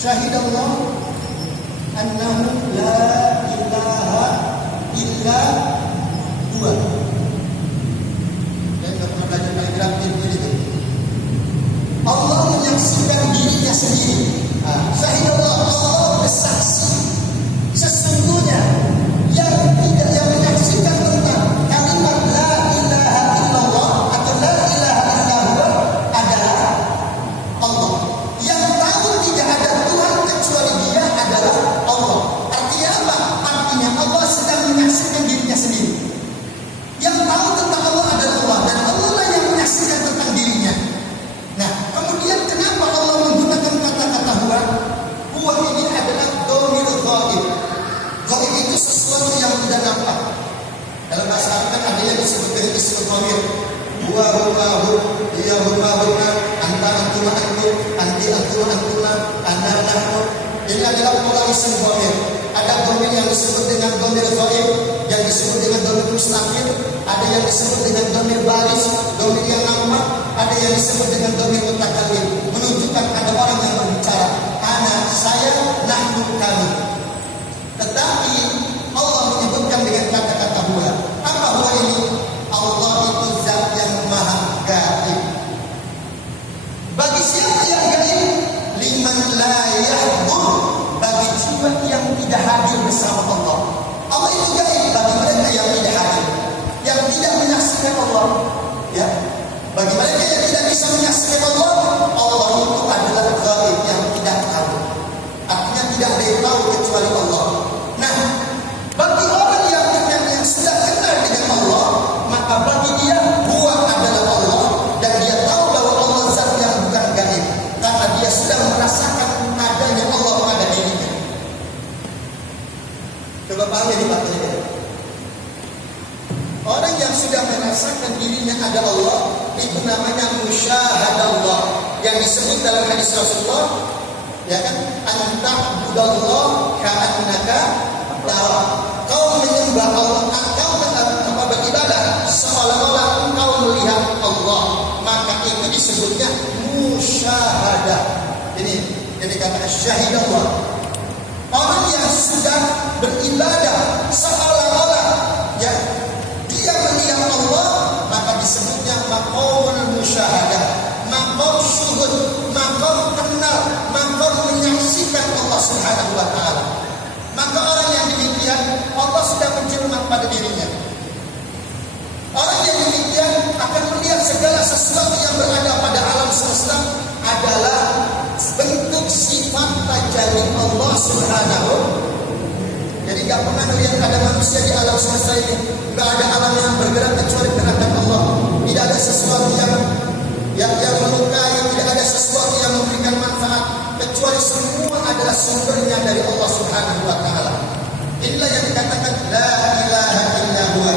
Syahidallah annahu la ilaha illa huwa. Dan kalau belajar paragraf itu Allah menyaksikan dirinya sendiri. Syahidallah, Allah bersaksi sesungguhnya yang menyaksikan tentang kalimat la ilaha illallah atau la ilaha illa huwa adalah Allah. Yang tahu tidak ada Tuhan kecuali Dia adalah Allah. Artinya apa? Artinya Allah sedang menyaksikan dirinya sendiri. Yang tahu tentang Allah adalah Allah, dan Allah lah yang menyaksikan tentang dirinya. Nah, kemudian kenapa Allah menggunakan kata-kata huwa? Huwa ini adalah dhamir ghaib. Ghaib itu sesuatu yang tidak nampak. Dalam bahasa Arab kan ada yang disebut dengan isim dhamir. Huwa huwa, dia huwa, anta antuma antum, anti antuma antuna, ana nahnu. Ini adalah pola isim dhamir. Ada dhamir yang disebut dengan dhamir ghaib, yang disebut dengan dhamir mustaqil, ada yang disebut dengan dhamir baris, dhamir yang nampak, ada yang disebut dengan dhamir mutakallim, menunjukkan ada orang yang berbicara. Ana, saya, nahnu, kami. Tetapi Allah menyebutkan dengan kata-kata huwa. Apa huwa ini? Allah itu zat yang maha gaib. Bagi siapa yang gaib? Liman la yahdur, bagi jiwa yang tidak hadir bersama Allah. Allah itu gaib bagi mereka yang tidak hadir, yang tidak menyaksikan Allah. Ya, bagi mereka yang tidak bisa menyaksikan Allah, Allah itu adalah gaib yang tidak tahu. Artinya tidak ada yang tahu kecuali Allah. Nah, bagi orang yang sudah kenal dengan Allah, maka bagi dia huwa adalah Allah, dan dia tahu bahwa Allah zat yang bukan gaib, karena dia sudah merasakan adanya Allah pada dirinya. Coba pahami di materi. Orang yang sudah merasakan dirinya ada Allah, itu namanya musyahadallah, yang disebut dalam hadis Rasulullah, ya kan? Anta budallah ka'annaka tara. Kau menyembah Allah, kau beribadah seolah-olah engkau melihat Allah, maka itu disebutnya musyahadah. Jadi kata syahidallah. Orang yang sudah beribadah seolah-olah ya dia melihat Allah, maka disebutnya maqamul musyahadah, maqam syuhud, maqam kenal, maqam menyaksikan Allah Subhanahu wa taala. Maka orang yang demikian Allah sudah menjelma pada dirinya. Orang yang demikian akan melihat segala sesuatu yang berada pada alam semesta adalah bentuk sifat tajalli Allah Subhanahu. Jadi gak pernah melihat ada manusia di alam semesta ini. Gak ada alam yang bergerak kecuali gerakan Allah. Tidak tidak ada sesuatu yang melukai, tidak ada sesuatu yang memberikan manfaat, kecuali semua adalah sumbernya dari Allah Subhanahu wa taala. Inilah yang dikatakan la ilaha illa huwa.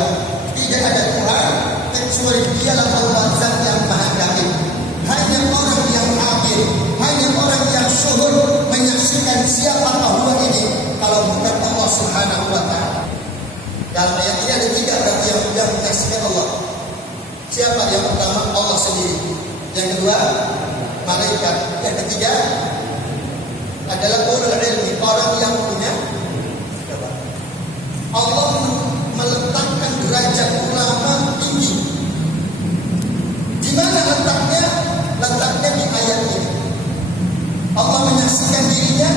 Tidak ada Tuhan kecuali Dialah Allah Zat yang Maha Gaib. Hanya orang yang hadir, hanya orang yang syuhud menyaksikan siapakah huwa ini kalau bukan Allah Subhanahu wa taala. Dalam ayat ini ada tiga berarti yang menyaksikan Allah. Siapa? Yang pertama Allah sendiri. Yang kedua malaikat. Yang ketiga adalah ulul ilmi, orang yang punya. Allah meletakkan derajat ulama tinggi. Di mana letaknya? Letaknya di ayat ini. Allah menyaksikan dirinya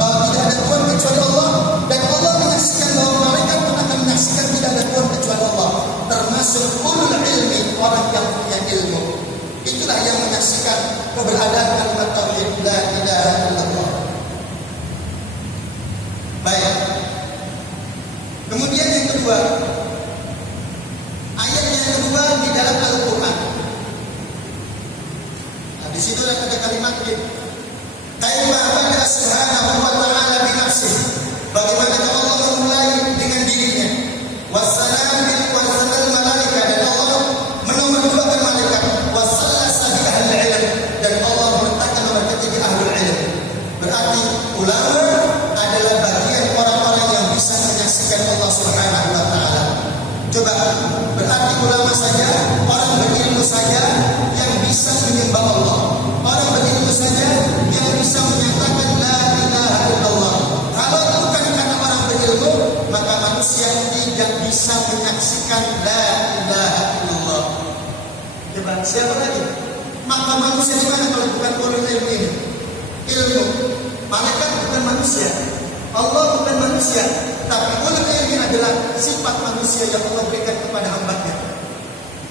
bahwa tidak ada Tuhan kecuali Allah, dan Allah menyaksikan bahwa malaikat pun akan menyaksikan tidak ada Tuhan kecuali Allah, termasuk ulul ilmi, orang yang punya ilmu. Itulah yang menyaksikan keberadaan kalimat tauhid la ilaha illallah. Baik. Kemudian yang kedua, ayat yang kedua di dalam Al-Quran. Nah, di situ ada kalimat ini. Kaifa bada subhanahu wa ta'ala bi nafsihi. Bagaimana Allah memulai dengan dirinya. Wassalam bil malaika, dan Allah menomorduakan malaikat. Wassallasa bi ahli ilm, dan Allah meletakkan nomor ketiga ahli ilm. Berarti ulama adalah bagian orang-orang yang bisa menyaksikan Allah Subhanahu wa taala. Coba, berarti ulama saja, orang berilmu saja yang bisa menyembah Allah. Orang berilmu saja yang bisa menyatakan la ilaha illallah. Kalau bukan karena orang berilmu, maka manusia tidak bisa menyaksikan la ilaha illallah. Coba, siapa lagi? Maka manusia di mana kalau bukan ulul ilmu ini? Ilmu. Malaikat bukan manusia, Allah bukan manusia, tapi ulul ilmi adalah sifat manusia yang Allah berikan kepada hamba-Nya.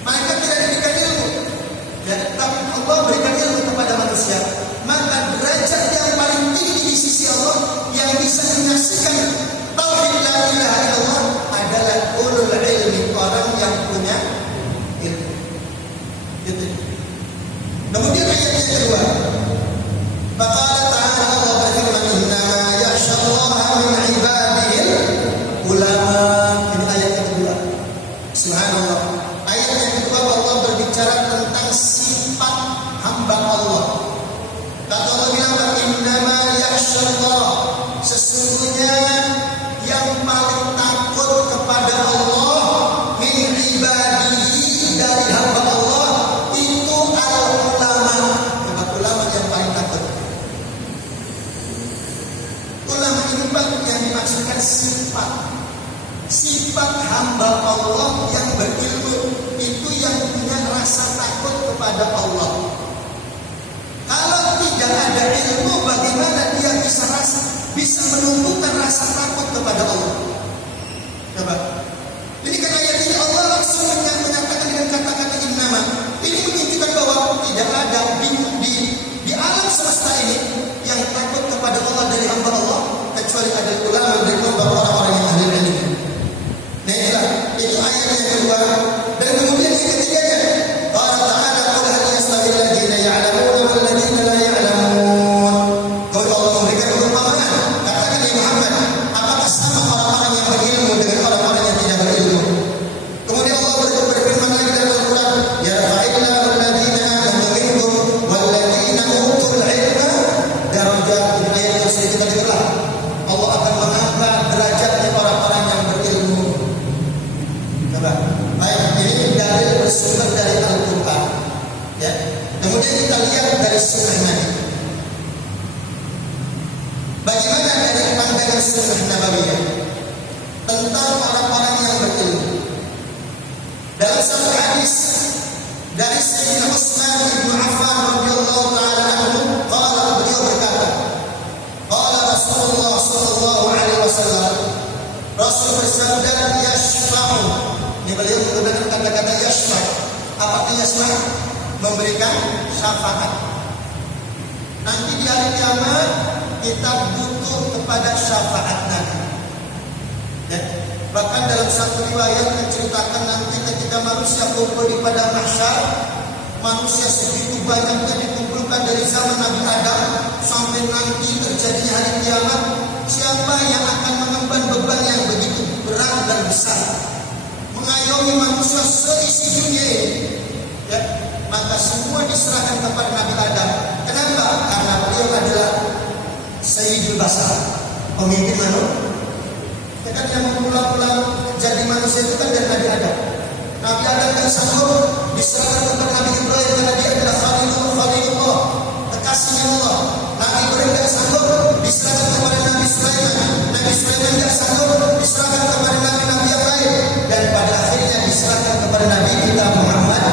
Malaikat tidak diberikan ilmu, ya, tapi Allah berikan ilmu kepada manusia. Maka derajat yang paling tinggi di sisi Allah yang bisa menyaksikan tauhid la ilaha illallah adalah ulul ilmi, orang yang punya ilmu. Gitu. Kemudian ayat yang kedua, Faqala ta'ala, Allah berfirman, innama yakhshallaha min ibadihil ulama. Ini ayat yang kedua. Subhanallah. Ayat yang kedua Allah berbicara tentang sifat hamba Allah. Kata Allah bilang, innama yakhshallah, sesungguhnya yang paling takut kepada Allah min ibadihi, dari hamba Allah itu al-ulama. Ulama yang paling takut. Ulama ini yang dimaksudkan sifat hamba Allah yang berilmu, itu yang punya rasa takut kepada Allah. Kalau tidak ada ilmu, bagaimana dia bisa menumbuhkan rasa takut kepada Allah? Coba. Ini kan ayat ini Allah langsung menyatakan dengan kata-kata innama. Ini menunjukkan bahwa tidak ada di alam semesta ini yang takut kepada Allah dari hamba Allah kecuali ada ulama, berikut orang-orang yang ahli ilmu. Nah inilah, itu ayat yang kedua. Dan kemudian yang ketiganya, qala ta'ala qul hal yastawi alladziina ya'lamuuna wal ladziina la ya'lamuun. Kalau Allah memberikan perumpamaan, katakan ya Muhammad, apakah sama orang-orang yang berilmu dengan orang-orang yang tidak berilmu? Kemudian Allah berfirman lagi dalam Al-Quran, ya fa'illahu alladziina amanu minkum wal ladziina utul ilma darajat. Ini ayat yang sudah kita dengar. Allah akan mengangkat derajatnya orang-orang yang berilmu. Coba, baik, ini dalil bersumber dari Al-Quran, ya. Kemudian kita lihat dari sunnah Nabi. Bagaimana dari pandangan sunnah Nabawiyah tentang orang-orang yang berilmu? Dalam satu hadis dari Sayyidina Utsman bin Affan radhiyallahu taala anhu, qala, beliau berkata, qala Rasulullah sallallahu alaihi wasallam, Rasul bersabda, yashfa'u. Ini beliau menggunakan kata-kata yashfa'. Apa artinya yashfa'? Memberikan syafaat. Nanti di hari kiamat kita butuh kepada syafaat Nabi. Ya. Bahkan dalam satu riwayat menceritakan nanti ketika manusia kumpul di padang mahsyar, manusia segitu banyaknya dikumpulkan dari zaman Nabi Adam sampai nanti terjadinya hari kiamat. Siapa yang akan mengemban beban yang begitu berat dan besar, mengayomi manusia seisi dunia ini? Ya, maka semua diserahkan kepada Nabi Adam. Kenapa? Karena beliau adalah Sayyidul Bashar, pemimpin manusia. Ya kan, yang pulang-pulang jadi manusia itu kan dari Nabi Adam. Nabi Adam yang sanggup diserahkan kepada Nabi Ibrahim karena dia adalah Khalilullah, kekasihnya Allah. Nabi Ibrahim tidak sanggup diserahkan kepada Nabi Sulaiman. Nabi Sulaiman tidak sanggup diserahkan kepada Nabi yang lain. Dan pada akhirnya diserahkan kepada Nabi kita Muhammad.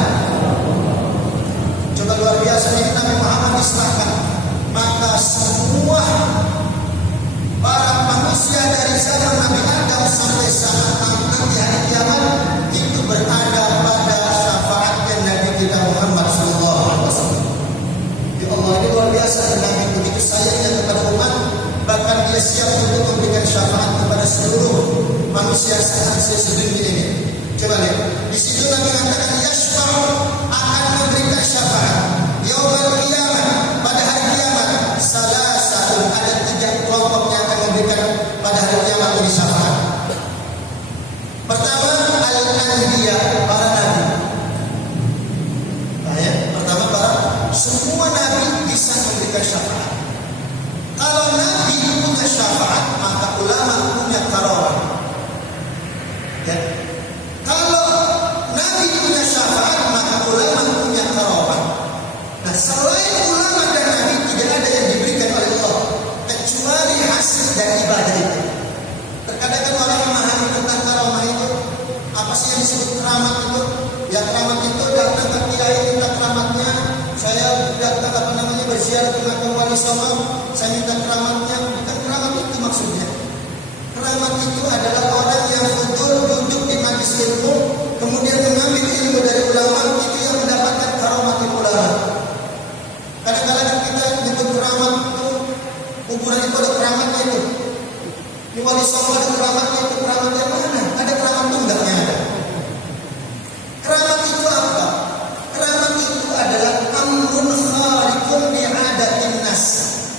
Coba luar biasa ini, Nabi Muhammad diserahkan. Maka semua para manusia dari zaman Nabi Adam sampai saat nanti hari kiamat itu berada pada syafaatnya Nabi kita Muhammad sallallahu alaihi wasallam. Ya Allah, ini luar biasa. Nabi begitu sayangnya kepada umat, bahkan dia siap untuk memberikan syafaat kepada seluruh manusia saat sedunia ini. Coba lihat, di situ Nabi mengatakan yashfa'u, akan memberikan syafaat yaumul qiyamah, pada hari kiamat. Salah satu, ada 3 kelompok yang akan memberikan pada hari kiamat ini syafaat. Pertama, al-anbiya, para nabi. Nah, ya, pertama semua nabi bisa memberikan syafaat. Kalau nabi punya syafaat, maka ulama punya karamah. Ya. Kalau nabi punya syafaat, maka ulama punya karamah. Nah, selain ulama dan nabi tidak ada yang diberikan oleh Allah kecuali hasil dan ibadah itu. Terkadang kan orang memahami tentang karamah itu, apa sih yang disebut keramat itu? Ya, keramat itu datang ke kiai minta keramatnya. Saya datang berziarah ke makam wali songo, saya minta keramatnya. Bukan keramat itu maksudnya. Keramat itu adalah orang yang duduk di majelis ilmu, kemudian mengambil ilmu dari ulama, itu yang mendapatkan karamat ulama. Kadang-kadang kita nyebut keramat itu, kuburan itu ada keramatnya itu. Di wali songo ada keramatnya itu, keramat yang mana? Ada keramat tunggaknya ada. Keramat itu apa? Keramat itu adalah amrun khariqun li'adatin nas.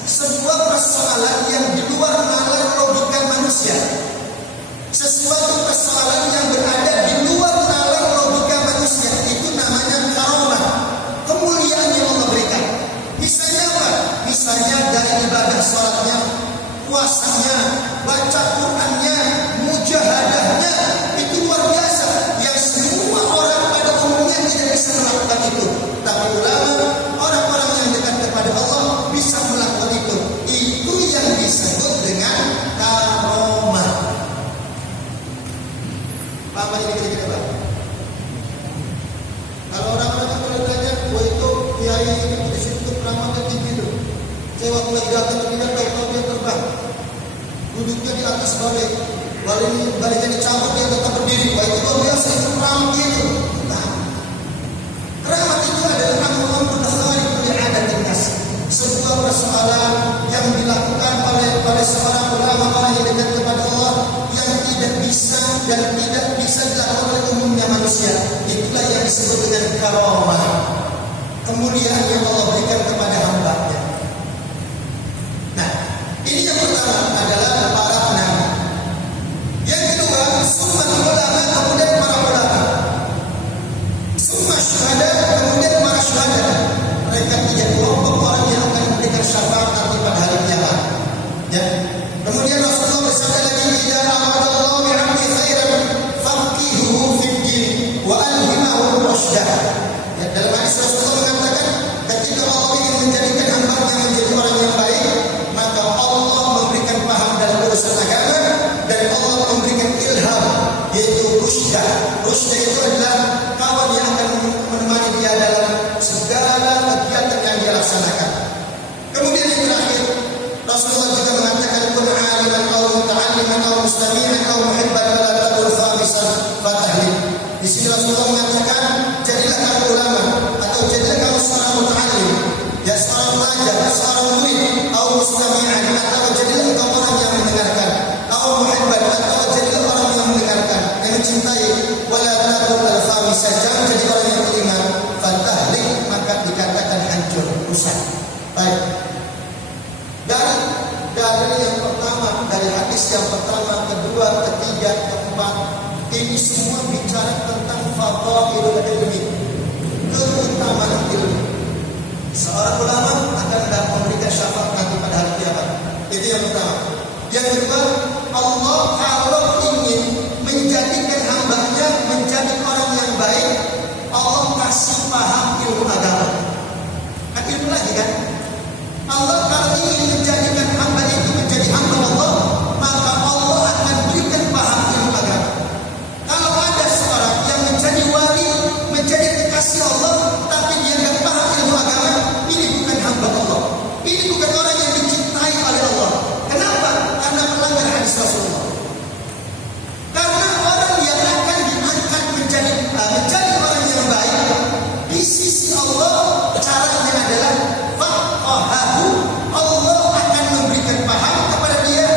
Sebuah persoalan yang di luar nalar logika manusia. Sesuatu persoalan yang berada di luar nalar logika manusia, itu namanya karamah. Kemuliaan yang Allah berikan. Misalnya apa? Misalnya dari ibadah salatnya, puasanya, baca Qur'annya, mujahadahnya, itu luar biasa. Yang semua orang pada umumnya tidak bisa melakukan itu. Tapi ulama, orang-orang yang dekat kepada Allah bisa melakukan itu. Itu yang disebut dengan karamah. Apa ini kita Pak? Kalau orang-orang yang bertanya, oh itu kiai itu di situ keramatnya tinggi itu. Saya waktu lagi datang ke dia, tahu dia terbang. Duduknya di atas balai, balainya dicabut, dia tetap berdiri. Wah, itu luar biasa, itu keramat itu. Nah, keramat itu adalah amrun khariqun li'adatin nas. Sebuah persoalan yang dilakukan oleh seorang ulama, orang yang dekat kepada Allah, yang tidak bisa dan tidak bisa dilakukan oleh umumnya manusia. Itulah yang disebut dengan karamah. Kemuliaan yang Allah berikan kepada hamba-Nya. Nah, ini yang pertama adalah para nabi. Yang kedua, summa ulama, kemudian para ulama. Summa syuhada, kemudian para syuhada. Mereka 3 kelompok orang yang akan memberikan syafaat nanti pada hari kiamat. Ya. Kemudian Rasulullah bersabda lagi, "Idza aradallahu bi'abdi khairan faqihuhu fid din wa alhimahu rusydah." Ya, dalam hadis Rasulullah mengatakan, ketika Allah ingin menjadikan hamba-Nya menjadi orang yang baik, maka Allah memberikan paham dalam urusan agama dan Allah memberikan ilham, yaitu rusydah. Rusydah itu adalah kawan yang akan menemani dia dalam segala kegiatan yang dia laksanakan. Kemudian yang terakhir, Rasulullah juga mengatakan, "Kun 'aliman aw muta'alliman aw mustami'an aw muhibban wa la taqul khamisan fatahlim." Di sini Rasulullah mengatakan, jadilah kamu ulama atau jadi Baik. Dari yang pertama, dari hadis yang pertama, kedua, ketiga, keempat, ini semua bicara tentang fadhailul ilmi, keutamaan ilmu. Seorang ulama akan memberikan syafaat nanti pada hari kiamat. Itu yang pertama. Yang kedua, Allah kalau ingin menjadikan hambanya menjadi orang yang baik, Allah kasih paham ilmu agama. Kan ilmu lagi kan? Allah kalau ingin menjadikan hamba itu menjadi hamba Allah, maka Allah akan berikan paham ilmu agama. Kalau ada seorang yang menjadi wali, menjadi kekasih Allah, tapi dia tidak paham ilmu agama, ini bukan hamba Allah. Ini bukan orang yang dicintai oleh Allah. Kenapa? Karena melanggar hadis Rasulullah. Karena orang yang akan diangkat menjadi orang yang baik di sisi Allah, caranya adalah faqahahu. Allah akan memberikan paham kepada dia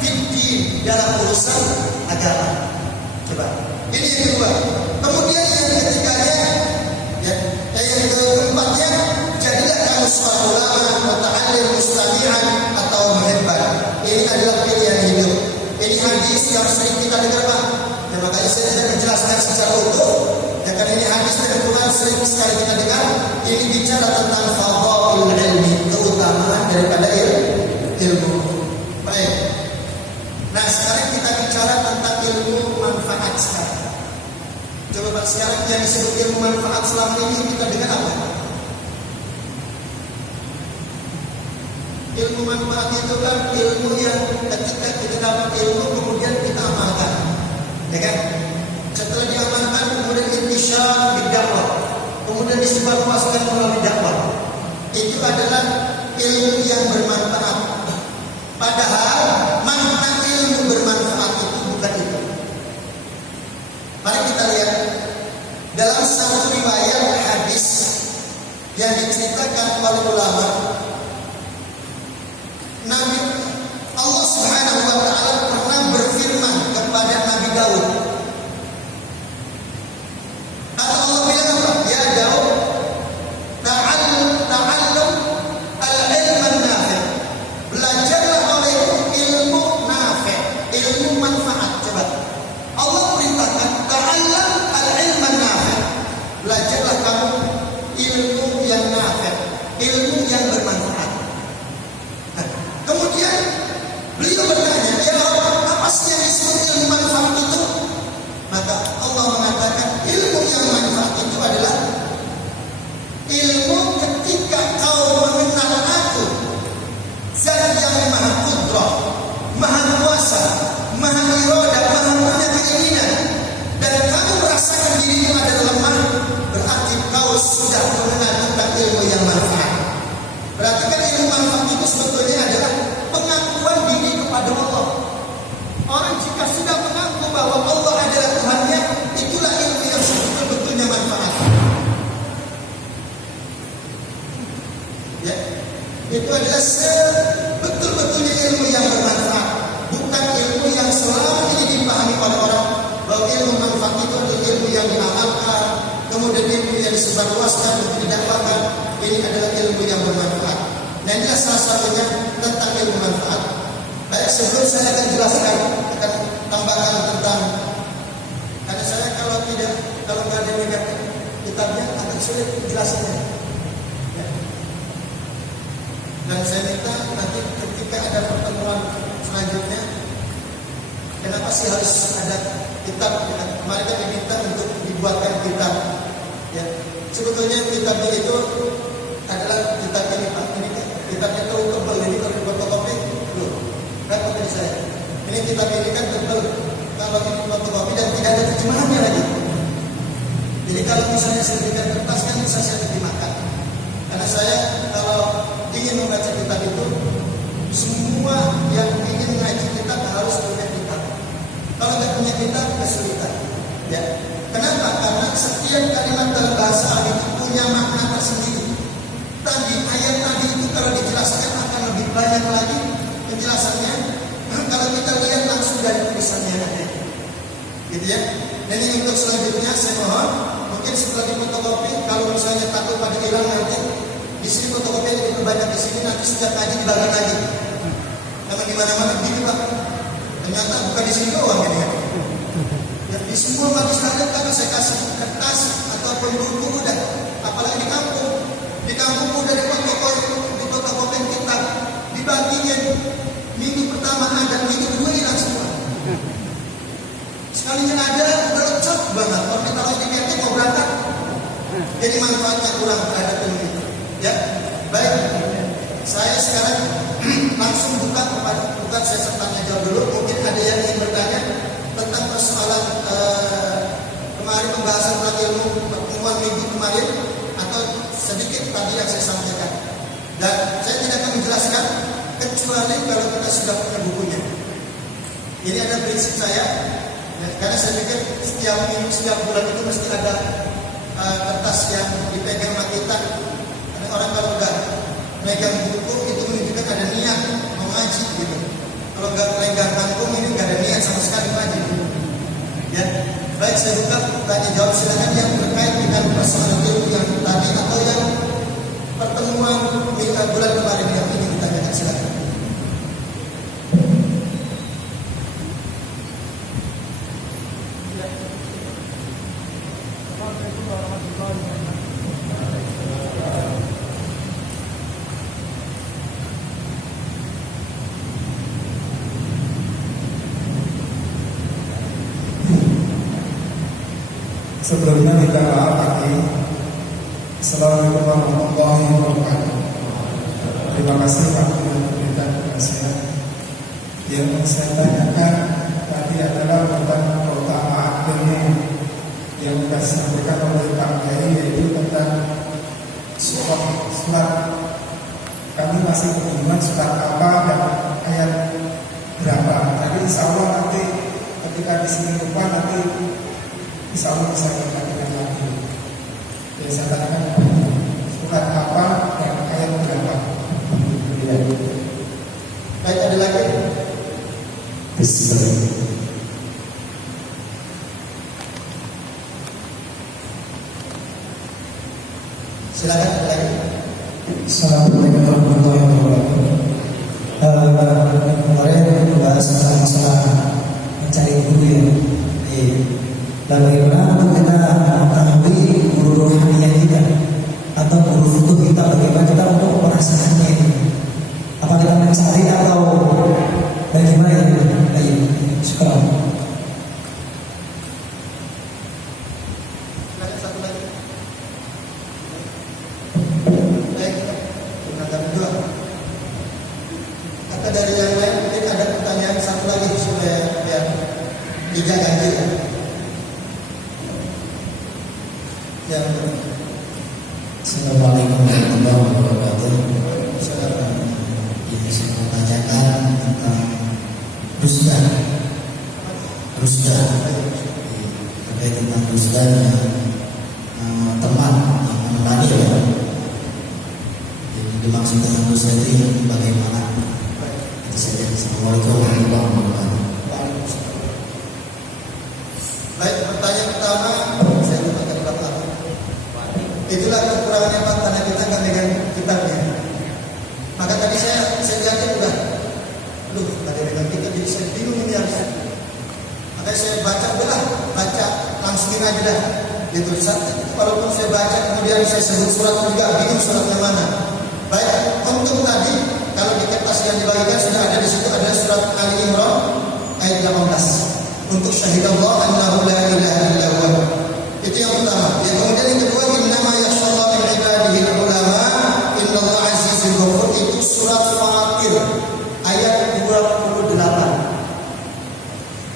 fiddin, dalam urusan agama. Coba. Ini yang kedua. Kemudian yang ketiganya, yang keempatnya, jadilah kamu seorang ulama, muta'allim, mustami'an atau muhibban. Ini adalah pilihan hidup. Ini hadis yang sering kita dengar, Pak. Dan makanya saya tidak menjelaskan secara utuh. Ya, karena ini hadis dari Quran sering sekali kita dengar. Ini bicara tentang fadhailul ilmi, keutamaan daripada ilmu. Baik. Nah, sekarang kita bicara tentang ilmu manfaat sekarang. Coba Pak, sekarang yang disebut ilmu manfaat selama ini kita dengar apa? Ilmu manfaat itu kan ilmu yang ketika kita dapat ilmu kemudian kita amalkan, ya kan? Setelah diamalkan kemudian intisyar bidakwah, kemudian disebarluaskan melalui dakwah. Itu adalah ilmu yang bermanfaat. Padahal makna ilmu bermanfaat itu bukan itu. Mari kita lihat dalam satu riwayat hadis yang diceritakan oleh ulama. Nabi Allah Subhanahu wa taala pernah berfirman kepada Nabi Daud. Kata Allah bilang apa? Ya Daud, ta'allum al-ilm an-nafi'. Belajarlah olehmu ilmu nafi', ilmu manfaat. Coba. Allah perintahkan ta'allum al-ilm an-nafi'. Belajarlah kamu ilmu yang nafi', ilmu yang bermanfaat. Kemudian beliau bertanya, ya Allah, apa sih yang disebut ilmu manfaat itu? Maka Allah mengatakan ilmu yang manfaat itu adalah ilmu ketika kau mengenal aku, Zat yang maha kudrah, maha kuasa, maha iradah, maha punya keinginan, dan kamu merasakan dirimu adalah lemah, berarti kau sudah mengenal tentang ilmu yang manfaat. Berarti kan ilmu manfaat itu sebetulnya adalah pengakuan diri kepada Allah. Orang jika sudah mengaku bahwa Allah adalah Tuhannya, itulah ilmu yang betul-betulnya manfaat. Ya, itu adalah betul-betulnya ilmu yang bermanfaat, bukan ilmu yang selama ini dipahami oleh orang bahwa ilmu manfaat itu adalah ilmu yang diamalkan, kemudian ilmu yang disebarluaskan untuk didakwakan. Ini adalah ilmu yang bermanfaat. Dan inilah salah satunya tentang ilmu manfaat. Baik, sebelum saya akan jelaskan, akan tambahkan tentang, karena saya kalau nggak ada negatif kitabnya akan sulit menjelaskannya. Ya. Dan saya minta nanti ketika ada pertemuan selanjutnya, kenapa sih harus ada kitab? Kemarin kan diminta untuk dibuatkan kitab. Ya, sebetulnya kitabnya itu adalah kitab ini Pak. Ini kitabnya terlalu tebal, jadi kalau dibuat fotokopi, repot dari saya. Ini kitab ini kan tebal, kalau ini fotokopi dan tidak ada terjemahannya lagi. Jadi kalau misalnya saya berikan kertas kan bisa saya terjemahkan. Karena saya kalau ingin membaca kitab itu, semua yang ingin mengaji kitab harus punya kitab. Kalau nggak punya kitab kesulitan. Ya. Kenapa? Karena setiap kalimat dalam bahasa Arab itu punya makna tersendiri. Tadi ayat tadi itu kalau dijelaskan akan lebih banyak lagi penjelasannya. Kalau kita lihat langsung dari tulisannya aja, gitu ya. Dan ini untuk selanjutnya saya mohon mungkin setelah difotokopi, kalau misalnya setiap ngaji dibagi lagi. Karena di mana-mana begini Pak. Ternyata bukan di sini doang ini kan. Ya, di semua majlis taklim kan saya kasih kertas ataupun buku udah. Apalagi di kampung. Di kampung udah di fotokopi kitab dibagiin. Minggu pertama ada, minggu kedua hilang semua. Sekalinya ada, lecek banget. Kalau kita harus dikerti mau berangkat, jadi manfaatnya kurang terhadap ilmu. Ya, baik. Saya sekarang langsung bukan saya tanya jawab dulu. Mungkin ada yang ingin bertanya tentang persoalan kemarin pembahasan tentang ilmu pertemuan minggu kemarin atau sedikit tadi yang saya sampaikan. Dan saya tidak akan menjelaskan kecuali kalau kita sudah punya bukunya. Ini ada prinsip saya, karena saya pikir setiap minggu, setiap bulan itu mesti ada kertas yang dipegang sama kita. Ada orang kalau udah megang buku itu menunjukkan ada niat mau ngaji gitu. Kalau nggak pegang kantong ini nggak ada niat sama sekali ngaji. Ya, baik saya buka tanya jawab silakan yang terkait dengan persoalan ilmu yang tadi atau yang pertemuan bulan kemarin yang ingin ditanyakan silakan. Sebelumnya minta maaf lagi. Assalamualaikum warahmatullahi wabarakatuh. Terima kasih Pak yang memberikan penjelasan. Yang saya tanyakan tadi adalah tentang keutamaan ilmu yang disampaikan oleh Pak Kiai, yaitu tentang surat. Kami masih kebingungan surat apa dan ayat berapa. Tadi insya Allah nanti ketika di sini lupa nanti insya Allah bisa kita dengar lagi. Jadi saya tanyakan surat apa dan ayat berapa. Baik, ada lagi? Bismillah. Silakan ada lagi. Assalamualaikum warahmatullahi wabarakatuh. Kemarin membahas tentang masalah mencari guru ya. Dan bagaimana untuk kita mengetahui guru rohaniah kita atau guru futuh kita, bagaimana kita untuk merasakannya itu? Apa kita mencari atau bagaimana ya? Baik, sekarang. Satu lagi. Baik, penonton kedua. Atau dari yang lain mungkin ada pertanyaan satu lagi supaya biar tiga ganjil ya. Assalamualaikum warahmatullahi wabarakatuh. Ini saya mau tanyakan tentang rusdan terkait tentang rusdan teman yang menemani ya. Jadi dimaksud dengan rusdan itu bagaimana? Itu saja. Assalamualaikum warahmatullahi wabarakatuh. Baik, pertanyaan pertama saya lupa tadi Bapak. Itulah kekurangannya Pak, karena kita nggak megang kitabnya. Maka tadi saya lihatin udah, nggak ada megang kitab, jadi saya bingung ini harus. Makanya saya baca langsungin aja dah. Gitu. Walaupun saya baca kemudian saya sebut surat juga bingung suratnya mana. Baik, untuk tadi kalau di kertas yang dibagikan sudah ada di situ ada surat Ali Imran ayat 18. Untuk syahidallah annahu la ilaha illa huwa. Itu yang pertama. Yang kemudian yang kedua, innama yakhshallaha min ibadihi ulama, innallaha azizun ghafur. Itu surat Fatir ayat 28.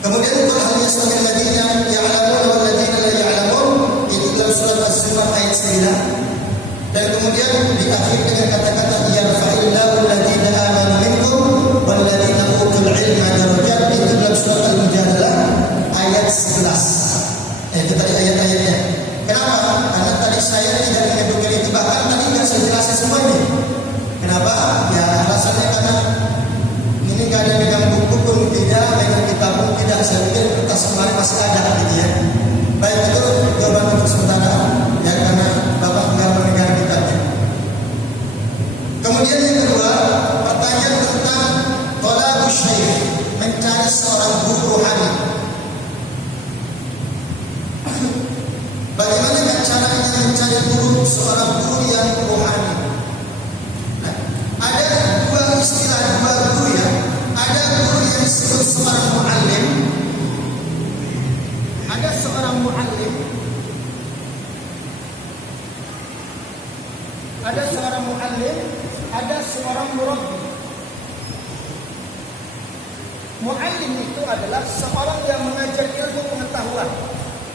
Kemudian qul hal yastawil ladzina ya'lamuna wal ladzina la ya'lamun, itu dalam surat Az-Zumar ayat 9. Dan kemudian diakhiri dengan kata-kata yarfa'illahu alladzina amanu minkum wal ladzina utul ilma darajat, itu dalam surat Al-Mujadalah ayat 11. Itu tadi ayat-ayatnya. Kenapa? Karena tadi saya tidak menyebutkan itu, bahkan tadi nggak saya jelasin semua ini. Kenapa? Ya alasannya karena ini nggak ada megang buku pun tidak, megang kitab pun tidak. Saya pikir kertas kemarin masih ada gitu ya. Baik, itu jawaban untuk sementara ya, karena Bapak nggak memegang kitabnya. Kemudian yang kedua, ada seorang muallim, ada seorang murabbi. Muallim itu adalah seorang yang mengajar ilmu pengetahuan.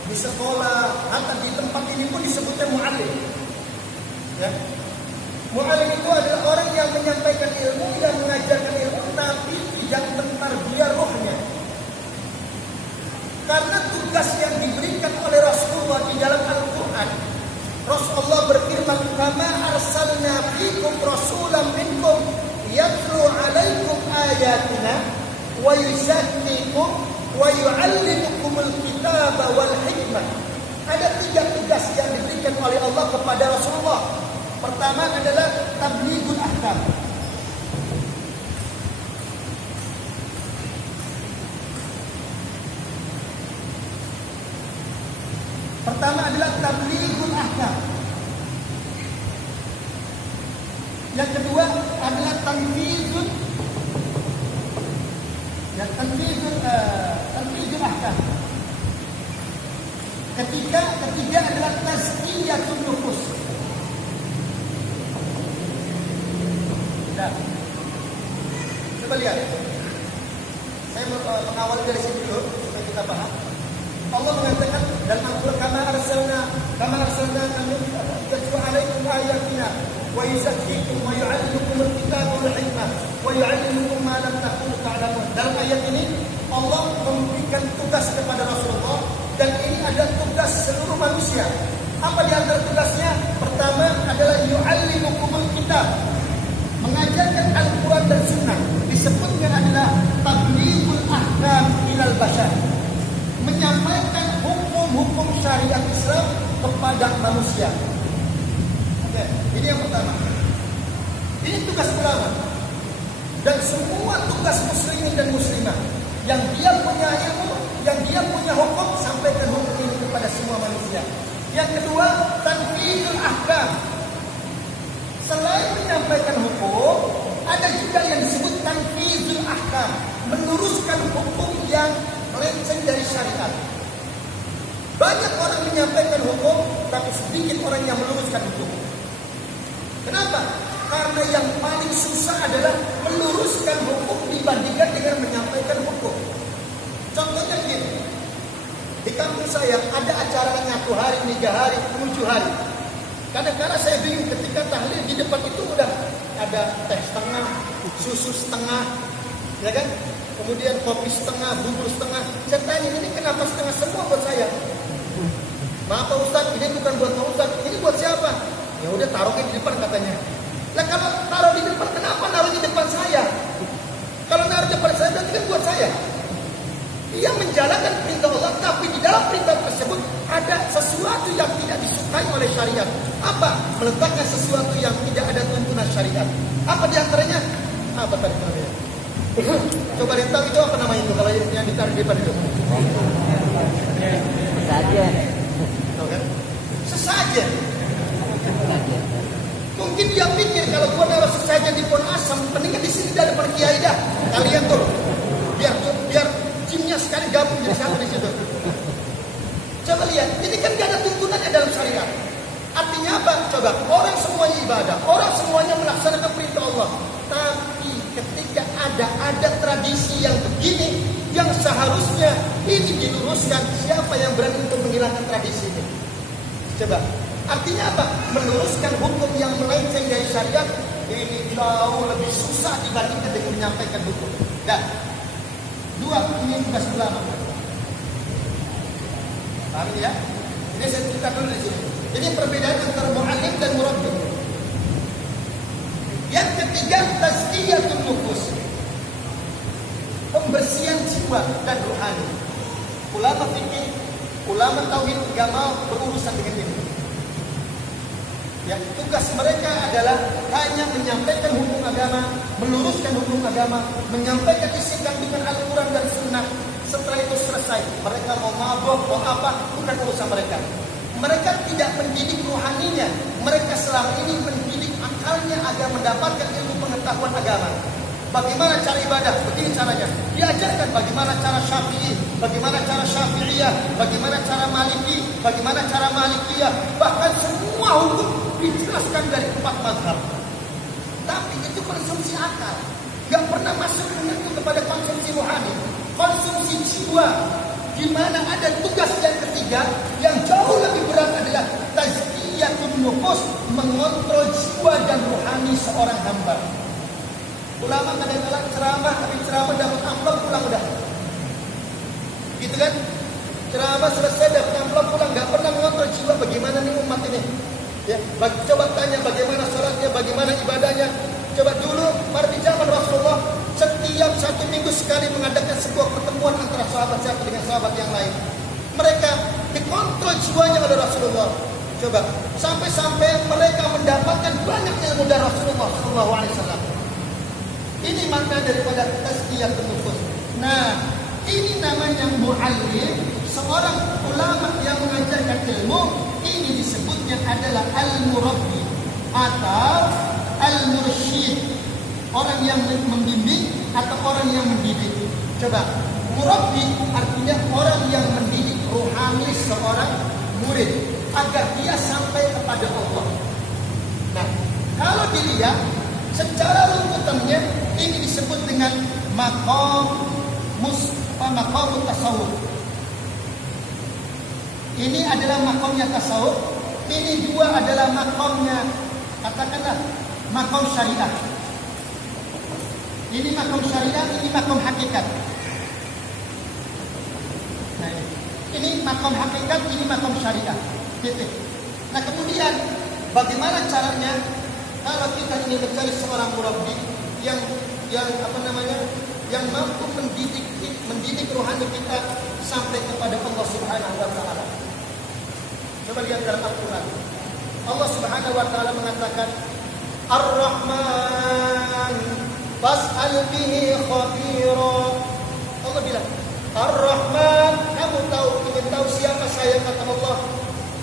Di sekolah, atau di tempat ini pun disebutnya muallim. Ya. Muallim itu adalah orang yang menyampaikan ilmu, yang mengajarkan ilmu, tapi tidak mentarbiah rohnya. Karena tugas yang diberikan oleh Rasulullah di dalam Al-Quran, Rasulullah berfirman, "Kama arsalna fikum rasulan minkum yatlu 'alaikum ayatina wa yuzakkikum wa yu'allimukumul kitaba wal hikmah." Ada 3 tugas yang diberikan oleh Allah kepada Rasulullah. Pertama adalah tablighul ahkam. Pertama adalah tablighul ahkam. Yang kedua adalah tanfizul ahkam. Ketiga adalah tazkiyatun nufus. Nah, coba lihat. Saya mengawali dari sini dulu supaya kita paham. Allah mengatakan dalam Al-Quran, kama arsalna yatlu 'alaikum ayatina wa yuzakkikum wa yu'allimukumul kitaba wal hikmah wa yu'allimukum ma lam takunu ta'lamun. Dalam ayat ini Allah memberikan tugas kepada Rasulullah, dan ini adalah tugas seluruh manusia. Apa di antara tugasnya? Pertama adalah yu'allimukumul kitab, mengajarkan Al-Quran dan Sunnah. Disebutkan adalah tablighul ahkam ilal bashar, menyampaikan hukum-hukum syariat Islam kepada manusia. Oke, ini yang pertama. Ini tugas pertama. Dan semua tugas muslimin dan muslimah yang dia punya ilmu, yang dia punya hukum, sampaikan hukum ini kepada semua manusia. Yang kedua, tanfizul ahkam. Selain menyampaikan hukum, ada juga yang disebut tanfizul ahkam, meluruskan hukum yang melenceng dari syariat. Banyak orang menyampaikan hukum, tapi sedikit orang yang meluruskan hukum. Kenapa? Karena yang paling susah adalah meluruskan hukum dibandingkan dengan menyampaikan hukum. Contohnya begini, di kampung saya ada acaranya 1 hari, 3 hari, 7 hari. Kadang-kadang saya bingung ketika tahlil di depan itu udah ada teh setengah, susu setengah, ya kan? Kemudian kopi setengah, bubur setengah. Saya tanya, ini kenapa setengah semua buat saya? Maaf Pak Ustaz, ini bukan buat Pak Ustaz, ini buat siapa? Ya udah taruhnya di depan katanya. Nah kalau taruh di depan, kenapa naruh di depan saya? Kalau naruh di depan saya berarti kan buat saya. Dia menjalankan perintah Allah, tapi di dalam perintah tersebut ada sesuatu yang tidak disukai oleh syariat. Apa? Meletakkan sesuatu yang tidak ada tuntunan syariat. Apa di antaranya? Apa tadi namanya? Coba tahu itu apa namanya itu kalau yang ditaruh di depan itu? Sesajen. Tahu kan? Sesajen. Mungkin dia pikir kalau gua naruh sesajen di pohon asam, mendingan di sini dah depan kiai dah. Kalian tuh biar jimnya sekali gabung jadi satu di situ. Coba lihat, ini kan gak ada tuntunannya dalam syariat. Artinya apa? Coba, orang semuanya ibadah, orang semuanya melaksanakan perintah Allah. Tapi ketika ada tradisi yang begini, yang seharusnya ini diluruskan, siapa yang berani untuk menghilangkan tradisi ini? Coba, artinya apa? Meluruskan hukum yang melenceng dari syariat ini jauh lebih susah dibandingkan dengan menyampaikan hukum. Dan 2, ini tugas ulama. Paham ya? Ini saya cerita dulu di sini. Jadi perbedaan antara mu'allim dan murabbi. Yang ketiga, tazkiyatun nufus, pembersihan jiwa dan rohani. Ulama fikih, ulama tauhid gak mau berurusan dengan ini. Ya, tugas mereka adalah hanya menyampaikan hukum agama, meluruskan hukum agama, menyampaikan isi kandungan Al-Quran dan Sunnah. Setelah itu selesai, mereka mau mabuk, mau apa, bukan urusan mereka. Mereka tidak mendidik rohaninya, mereka selama ini mendidik akalnya agar mendapatkan ilmu pengetahuan agama. Bagaimana cara ibadah? Begini caranya. Diajarkan bagaimana cara Syafi'i, bagaimana cara Syafi'iyah, bagaimana cara Maliki, bagaimana cara Malikiyah. Bahkan semua hukum dijelaskan dari 4 mazhab. Tapi itu konsumsi akal, nggak pernah masuk menyentuh kepada konsumsi rohani, konsumsi jiwa, di mana ada tugas yang ketiga yang jauh lebih berat adalah tazkiyatun nufus, mengontrol jiwa dan rohani seorang hamba. Ulama kadang-kadang ceramah, habis ceramah dapat amplop pulang udah. Gitu kan? Ceramah selesai dapat amplop pulang, nggak pernah mengontrol jiwa. Bagaimana nih umat ini? Ya, coba tanya bagaimana sholatnya, bagaimana ibadahnya. Coba dulu pada di zaman Rasulullah setiap 1 minggu sekali mengadakan sebuah pertemuan antara sahabat satu dengan sahabat yang lain. Mereka dikontrol jiwanya oleh Rasulullah. Coba sampai-sampai mereka mendapatkan banyak ilmu dari Rasulullah SAW. Ini makna daripada tazkiyatun nufus. Nah, ini namanya muallim, seorang ulama yang mengajarkan ilmu. Ini disebutnya adalah al-murabbi atau al-mursyid, orang yang membimbing atau orang yang mendidik. Coba, murabbi artinya orang yang mendidik rohani seorang murid agar dia sampai kepada Allah. Nah, kalau dilihat secara runtutannya ini disebut dengan maqam tasawuf. Ini adalah makomnya tasawuf. Ini dua adalah makomnya, katakanlah makom syariah. Ini makom syariah, ini makom hakikat. Nah, ini makom hakikat, ini makom syariah. Titik. Nah, kemudian bagaimana caranya kalau kita ingin mencari seorang murabbi yang yang mampu mendidik rohani kita sampai kepada Allah Subhanahu wa taala. Coba lihat dalam Al-Quran. Allah Subhanahu wa taala mengatakan Ar-Rahman fas'al bihi khabira. Allah bilang Ar-Rahman, kamu ingin tahu siapa saya, kata Allah.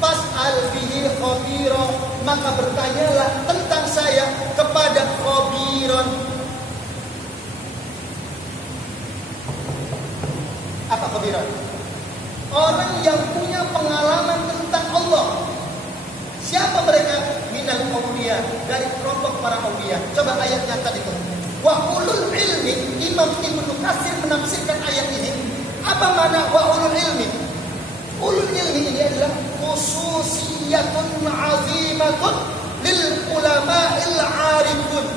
Fas'al bihi khabira, maka bertanyalah tentang saya kepada khabiran. Apa khabiran? Orang yang punya pengalaman tentang Allah. Siapa mereka? Minal awliya, dari kelompok para awliya. Coba ayatnya tadi itu. Wa ulul ilmi, Imam Ibnu Katsir menafsirkan ayat ini. Apa makna wa ulul ilmi? Ulul ilmi ini adalah khususiyatun azimatun lil ulama'il arifun.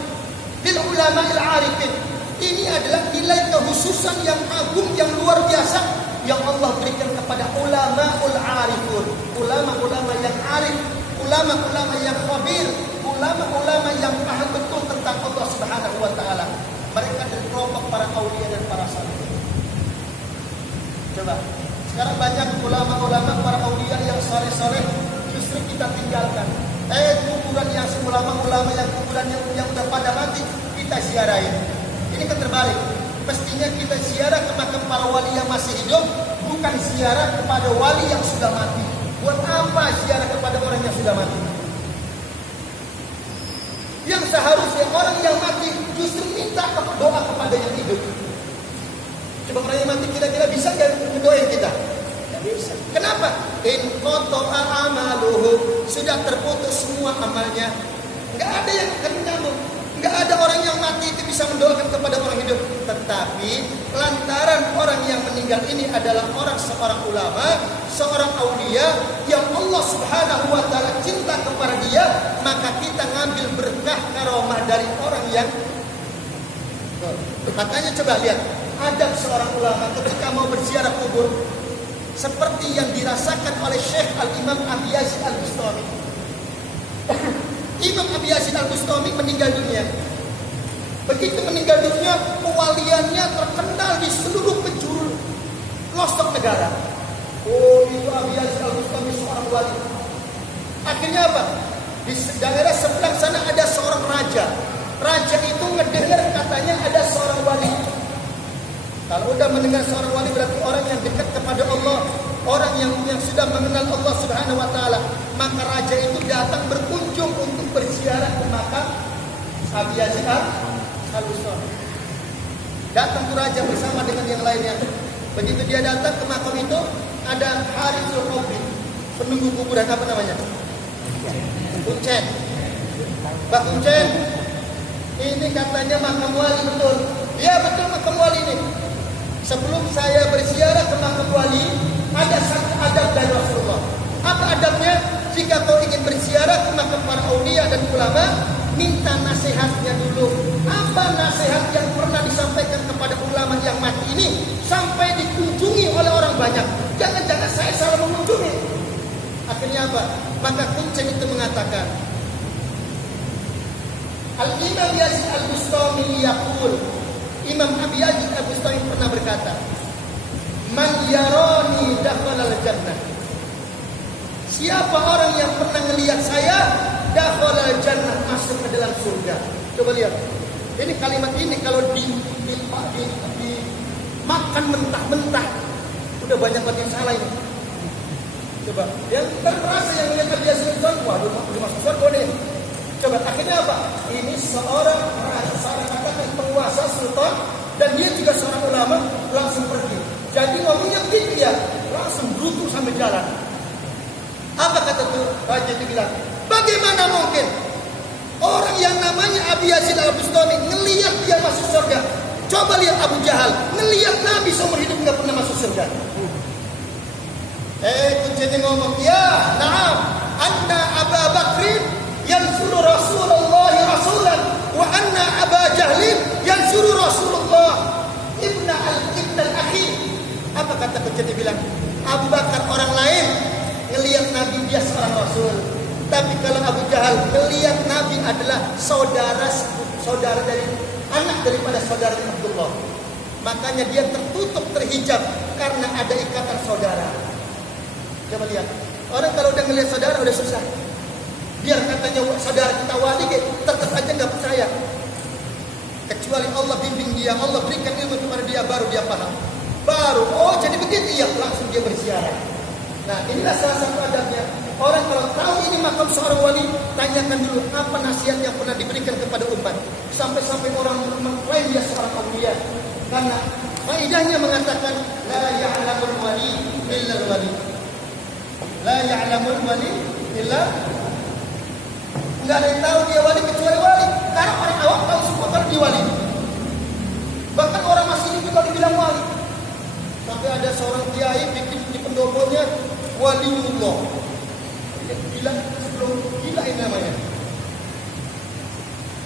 Lil ulama'il arifin. Ini adalah nilai kekhususan yang agung, yang luar biasa yang Allah berikan kepada ulama-ul arifun, ulama-ulama yang arif, ulama-ulama yang khabir, ulama-ulama yang paham betul tentang Allah Subhanahu wa taala. Mereka dari kelompok para aulia dan para salih. Coba, sekarang banyak ulama-ulama para aulia yang saleh-saleh justru kita tinggalkan. Kuburan yang ulama-ulama yang kuburan yang udah pada mati kita ziarahin. Ini kan terbalik. Mestinya kita ziarah ke makam para wali yang masih hidup, bukan ziarah kepada wali yang sudah mati. Buat apa ziarah kepada orang yang sudah mati? Yang seharusnya orang yang mati justru minta doa kepada yang hidup. Coba orang yang mati kira-kira bisa nggak mendoain kita? Tidak bisa. Kenapa? In qata'a amaluhu, sudah terputus semua amalnya. Nggak ada yang nyambung. Nggak ada orang yang mati itu bisa mendoakan kepada orang hidup. Tetapi lantaran orang yang meninggal ini adalah seorang ulama, seorang aulia yang Allah Subhanahu wa taala cinta kepada dia, maka kita ngambil berkah karomah dari orang yang. Makanya coba lihat adab seorang ulama ketika mau berziarah kubur seperti yang dirasakan oleh Syekh Al-Imam Abi Yazid Al-Bustami. Imam Abi Yazid Al-Bustami meninggal dunia. Begitu meninggal dunia, kewaliannya terkenal di seluruh penjuru pelosok negara. Oh, itu Abi Yazid Al-Bustami seorang wali. Akhirnya apa? Di daerah sebelah sana ada seorang raja. Raja itu ngedengar katanya ada seorang wali. Kalau udah mendengar seorang wali berarti orang yang dekat kepada Allah, orang yang sudah mengenal Allah Subhanahu wa taala. Maka raja itu datang berkunjung untuk berziarah ke makam Abi Yazid Al-Bustami. Datang ke raja bersama dengan yang lainnya. Begitu dia datang ke makam itu, ada Harisul Qabri, penunggu kuburan, apa namanya? Kuncen. Mbak Kuncen, ini katanya makam wali betul. Ya betul makam wali ini. Sebelum saya berziarah ke makam wali, ada satu adab dari Rasulullah. Apa adabnya? Jika kau ingin berziarah ke makam para aulia dan ulama, minta nasihatnya dulu. Apa nasihat yang pernah disampaikan kepada ulama yang mati ini sampai dikunjungi oleh orang banyak? Jangan-jangan saya salah mengunjungi. Akhirnya apa? Maka Kuncen itu mengatakan, Al-Imam Yazid Al-Bustami yaqul, Imam Abi Yazid Al-Bustami pernah berkata, Man yarani dakhala al-jannah. Siapa orang yang pernah melihat saya, dakhala al-jannah, masuk ke dalam surga. Coba lihat. Ini kalimat ini kalau dimakan mentah-mentah, udah banyak banget yang salah ini. Coba, yang kan merasa yang melihat dia sultan, waduh, masuk surga nih. Coba, akhirnya apa? Ini seorang katakan penguasa sultan dan dia juga seorang ulama langsung pergi. Jadi ngomongnya begitu ya, langsung beruntung sampai jalan. Apa kata tuh Raja itu bilang? Bagaimana mungkin orang yang namanya Abi Yazid Al-Bustami ngelihat dia masuk surga? Coba lihat Abu Jahal ngelihat Nabi seumur hidup nggak pernah masuk surga. Kuncen ngomong, ya, na'am, anna Aba Bakrin yansuru Rasulullah rasulan wa anna Aba Jahlin yansuru Rasulullah ibn al-akhi. Apa kata Kuncen bilang? Abu Bakar orang lain ngelihat Nabi dia seorang rasul. Tapi kalau Abu Jahal ngelihat Nabi adalah saudara dari anak daripada saudara Abdullah. Makanya dia tertutup, terhijab karena ada ikatan saudara. Coba lihat. Orang kalau udah ngelihat saudara udah susah. Biar katanya saudara kita wali, tetap aja nggak percaya. Kecuali Allah bimbing dia, Allah berikan ilmu kepada dia, baru dia paham. Baru, oh jadi begitu ya, langsung dia berziarah. Nah inilah salah satu adabnya. Orang kalau tahu ini makam seorang wali, tanyakan dulu apa nasihat yang pernah diberikan kepada umat. Sampai-sampai orang mengklaim dia seorang aulia. Karena faedahnya mengatakan la ya'lamul wali illa wali. La ya'lamul wali illa, enggak ada yang tahu dia wali kecuali wali. Karena orang awam tahu semua kalau dia wali. Bahkan orang masih hidup kalau dibilang wali. Sampai ada seorang kiai bikin di pendoponya waliullah. Gila, sebelum gila ini namanya.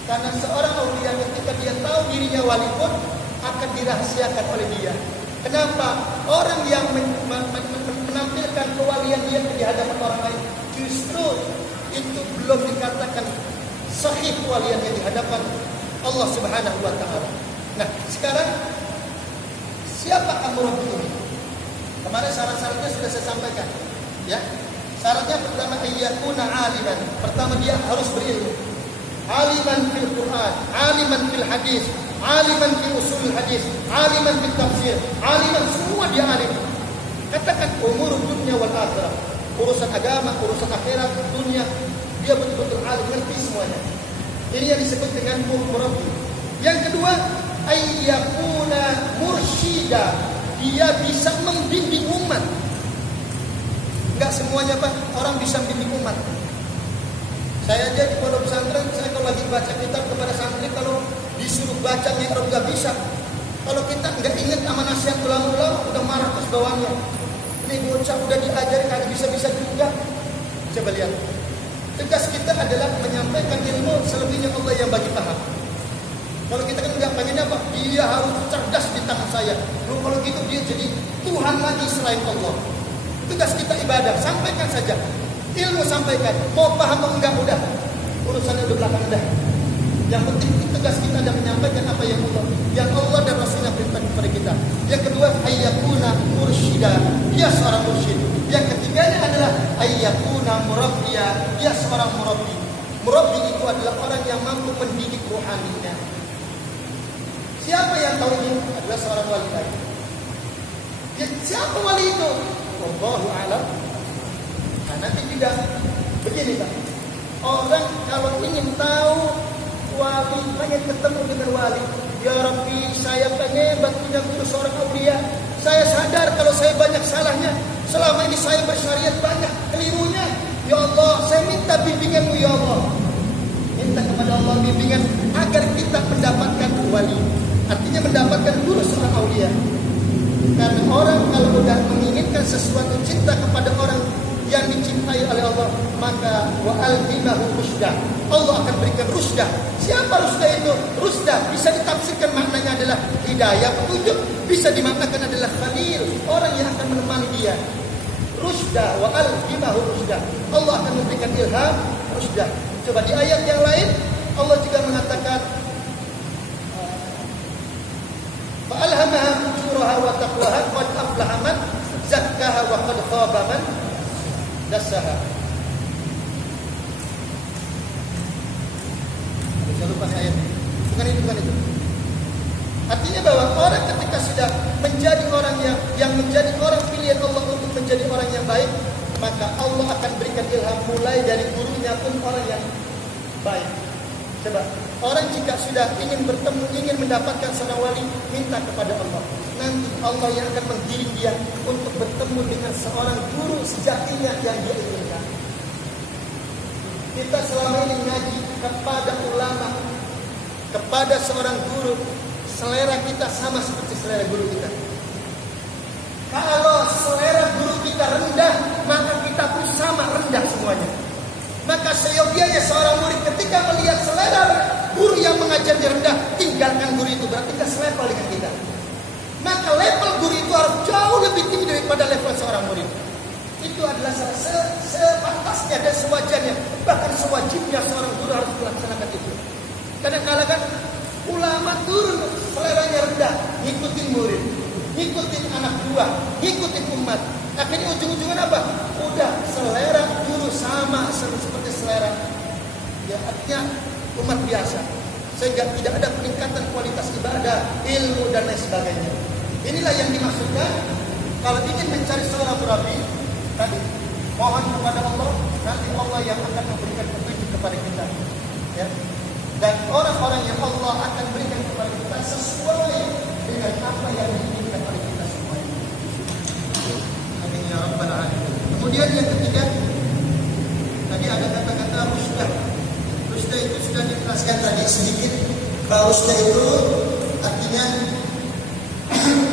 Karena seorang aulia ketika dia tahu dirinya wali pun akan dirahasiakan oleh dia. Kenapa? Orang yang menampilkan kewalian dia di hadapan orang lain, justru itu belum dikatakan sahih kewaliannya di hadapan Allah Subhanahu wa taala. Nah, sekarang siapakah murabbi ini? Kemarin syarat-syaratnya sudah saya sampaikan. Ya. Syaratnya pertama ayyakuna aliman. Pertama dia harus berilmu. Aliman fil Quran, aliman fil hadis, aliman fil usul hadis, aliman fil tafsir, aliman semua dia alim. Katakan umur dunia wal akhirah. Urusan agama, urusan akhirat, dunia, dia betul-betul alim, ngerti semuanya. Ini yang disebut dengan murabbi. Yang kedua, ayyakuna mursyida. Dia bisa membimbing umat. Enggak semuanya Pak, orang bisa membimbing umat. Saya aja di pondok pesantren, saya kalau lagi baca kitab kepada santri, kalau disuruh baca mi'rab enggak bisa. Kalau kita enggak ingat sama nasihat ulama-ulama, udah marah terus bawaannya. Ini bocah udah diajari kagak bisa-bisa juga. Coba lihat. Tugas kita adalah menyampaikan ilmu, selebihnya Allah yang bagi paham. Kalau kita kan enggak pengennya Pak, dia harus cerdas di tangan saya. Kalau gitu dia jadi Tuhan lagi selain Allah. Tugas kita ibadah, sampaikan saja. Ilmu sampaikan. Mau paham atau enggak udah. Urusannya udah belakang dah. Yang penting tugas kita adalah menyampaikan apa yang Allah dan Rasulnya perintahkan kepada kita. Yang kedua, ayyakuna mursyida. Dia seorang mursyid. Yang ketiganya adalah ayyakuna murabbiya. Dia seorang murabbi. Murabbi itu adalah orang yang mampu mendidik rohaninya. Siapa yang tahu ini? Adalah seorang wali tadi. Siapa wali itu? Wallahu a'lam. Nah, nanti tidak begini Pak. Orang kalau ingin tahu wali, pengen ketemu dengan wali, ya Rabbi, saya pengen punya guru seorang aulia. Saya sadar kalau saya banyak salahnya. Selama ini saya bersyariat banyak kelirunya. Ya Allah, saya minta bimbinganmu ya Allah. Minta kepada Allah bimbingan agar kita mendapatkan wali. Artinya mendapatkan guru seorang aulia. Karena orang kalau sudah menginginkan sesuatu, cinta kepada orang yang dicintai oleh Allah, maka wa alhimahu rusdah. Allah akan berikan rusdah. Siapa rusdah itu? Rusdah bisa ditafsirkan maknanya adalah hidayah, petunjuk. Bisa dimaknakan adalah khalil, orang yang akan menemani dia. Rusdah wa alhimahu rusdah. Allah akan memberikan ilham rusdah. Coba di ayat yang lain Allah juga mengatakan fa'alhamaha fujuraha wa taqwaha qad aflaha man zakkaha wa qad khaba man dassaha. Saya lupa ayat. Bukan itu. Artinya bahwa orang ketika sudah menjadi orang yang menjadi orang pilihan Allah untuk menjadi orang yang baik, maka Allah akan berikan ilham mulai dari gurunya pun orang yang baik. Coba, orang jika sudah ingin bertemu, ingin mendapatkan seorang wali, minta kepada Allah. Nanti Allah yang akan menggiring dia untuk bertemu dengan seorang guru sejatinya yang dia inginkan. Kita selama ini ngaji kepada ulama, kepada seorang guru, selera kita sama seperti selera guru kita. Kalau selera guru kita rendah, maka kita pun sama rendah semuanya. Maka seyogianya seorang murid ketika melihat selera guru yang mengajarnya rendah, tinggalkan guru itu, berarti tidak selevel dengan kita. Maka level guru itu harus jauh lebih tinggi daripada level seorang murid. Itu adalah sepantasnya dan sewajarnya, bahkan sewajibnya seorang guru harus melaksanakan itu. Kadang-kadang kan ulama turun seleranya rendah, ngikutin murid, ngikutin anak buah, ngikutin umat. Akhirnya ujung-ujungnya apa? Udah selera guru sama seperti selera ya artinya umat biasa, sehingga tidak ada peningkatan kualitas ibadah, ilmu dan lain sebagainya. Inilah yang dimaksudkan kalau ingin mencari seorang murabi tadi, mohon kepada Allah, nanti Allah yang akan memberikan petunjuk kepada kita ya. Dan orang-orang yang Allah akan berikan kepada kita sesuai dengan apa yang diinginkan oleh kita semuanya. Amin ya rabbal alamin. Kemudian yang ketiga, tadi ada kata-kata rusdah. Rusdah itu sudah dijelaskan tadi sedikit. Bahwa rusdah itu artinya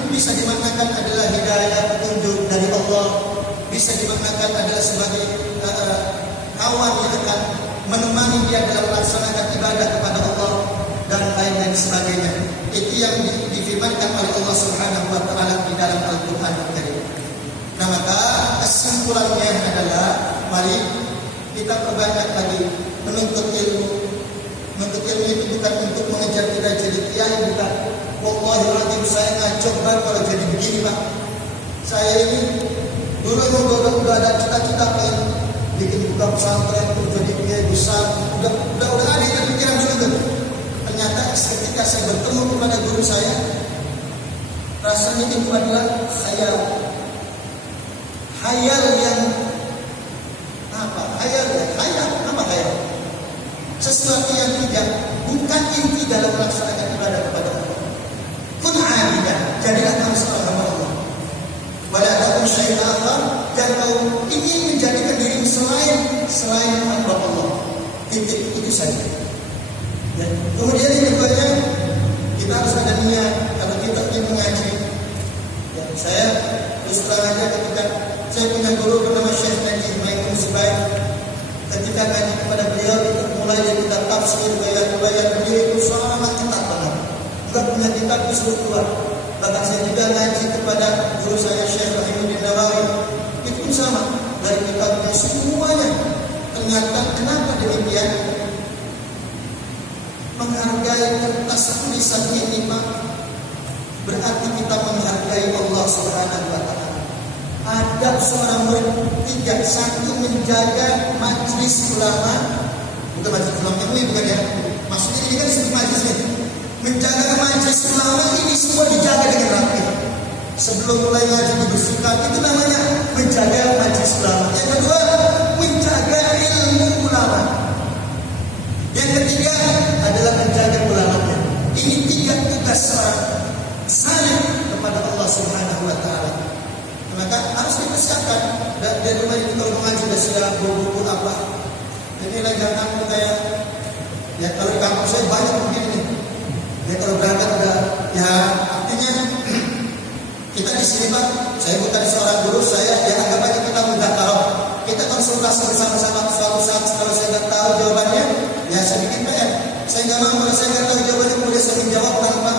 bisa dimaknakan adalah hidayah, petunjuk dari Allah. Bisa dimaknakan adalah sebagai kawan yang akan menemani dia dalam melaksanakan ibadah kepada Allah dan lain-lain sebagainya. Itu yang difirmankan oleh Allah Subhanahu wa taala di dalam Al-Qur'an Al-Karim. Nah, maka kesimpulannya adalah mari kita perbanyak lagi menuntut ilmu. Menuntut ilmu itu bukan untuk mengejar kita jadi kiai, bukan. Wallahi saya ngacok banget kalau jadi begini, Pak. Saya ini dulu udah ada cita-cita pengen bikin buka pesantren untuk jadi kiai besar, udah ada itu pikiran dulu tuh. Ternyata ketika saya bertemu kepada guru saya, rasanya itu adalah saya hayal yang apa? Hayal. Sesuatu yang bukan inti dalam melaksanakan ibadah kepada Allah. Kun abidah, jadilah kamu seorang hamba Allah. Wala takun syai'an akhar, dan kau ingin menjadikan dirimu selain hamba Allah. Titik itu saja. Ya. Kemudian yang keduanya, kita harus ada niat kalau kita ingin mengaji. Ya, saya terus terang aja ketika saya punya guru bernama Syekh Najib Maimun Zubair. Ketika ngaji kepada beliau, kita mulai dari kitab tafsir, bayat beliau itu sangat ketat banget. Juga punya kitab disuruh keluar. Bahkan saya juga ngaji kepada guru saya Syekh Rahimuddin Nawawi. Itu pun sama, dari kitabnya semuanya. Ternyata kenapa demikian? Menghargai kertas tulisan ini, Pak, berarti kita menghargai Allah Subhanahu wa taala. Adab seorang murid 3, 1 menjaga majlis ulama, bukan majlis ulama MUI, bukan ya? Maksudnya ini kan sebut majlis ini. Menjaga majlis ulama ini semua dijaga dengan rapi. Sebelum mulai ngaji dibersihkan, itu namanya menjaga majlis ulama. Yang kedua, menjaga ilmu ulama. Yang ketiga adalah menjaga ulamanya. Ini 3 tugas seorang salih kepada Allah Subhanahu wa taala. Maka harus dipersiapkan. Dan di rumah itu kalau mengaji sudah buku apa. Ini lagi anak kayak ya kalau di kampus saya banyak begini nih. Ya kalau berangkat ada ya artinya kita di sini Pak, saya bukan seorang guru, saya ya anggap aja kita mudah tahu. Kita konsultasi bersama-sama suatu saat kalau saya nggak tahu jawabannya, ya saya bikin PR. Saya nggak mau kalau saya nggak tahu jawabannya, kemudian saya menjawab tanpa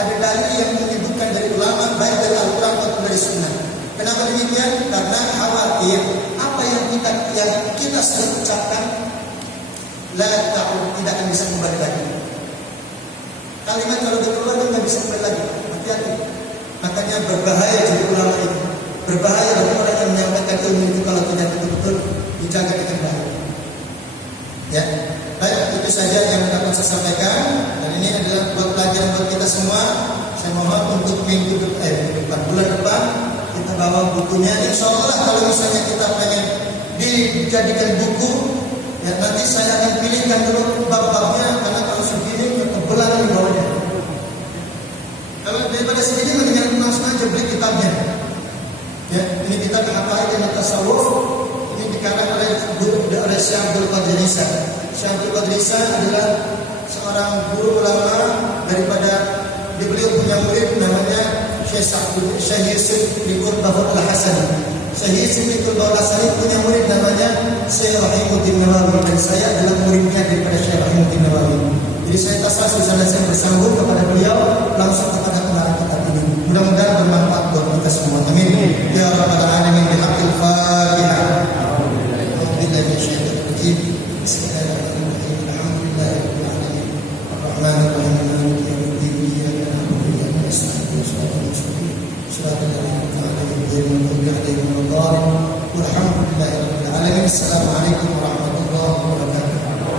ada dalil yang menyebutkan dari ulama, baik dari Al-Quran maupun dari Sunnah. Kenapa demikian? Karena khawatir apa yang kita sudah ucapkan tidak akan bisa kembali lagi. Kalimat kalau udah keluar nggak bisa kembali lagi. Hati-hati. Makanya berbahaya jadi ulama itu. Berbahaya bagi orang yang menyampaikan ilmu itu kalau tidak betul-betul dijaga dengan baik. Ya, baik itu saja yang dapat saya sampaikan. Dan ini adalah buat pelajaran buat kita semua. Saya mohon untuk minggu depan, bulan depan kita bawa bukunya. Insya Allah kalau misalnya kita pengen dijadikan buku, ya nanti saya akan pilihkan dulu bab-babnya karena kalau segini ketebalan di bawahnya. Kalau daripada segini mendingan langsung aja beli kitabnya. Ya, ini kitab Aqaid dan Tasawuf. Ini dikarang oleh Syekh Abdul Qadir Isa. Syekh Abdul Qadir Isa adalah seorang guru ulama daripada beliau punya murid namanya Syekh Yusuf bin Qurbah Al-Hasani. Syekh Yusuf bin Qurbah Al-Hasani punya murid namanya Syekh Rahimuddin Nawawi dan saya adalah muridnya daripada Syekh Rahimuddin Nawawi. Jadi saya tasawuf di sana saya bersambung kepada beliau langsung kepada pengarang kitab ini. Mudah-mudahan bermanfaat buat kita semua. Amin. Ya Rabbal Alamin bihaqqil Fatihah. Alhamdulillah minasyaitonir rajim. Bismillahirrahmanirrahim. Alhamdulillahirabbil alamin. Arrahmanir rahim. Maliki yaumiddin. Iyyaka na'budu wa iyyaka nasta'in. Shiratal mustaqim. Shiratal ladzina an'amta 'alaihim ghairil maghdubi 'alaihim waladdallin. Walhamdulillahirabbil alamin. Assalamualaikum warahmatullahi wabarakatuh.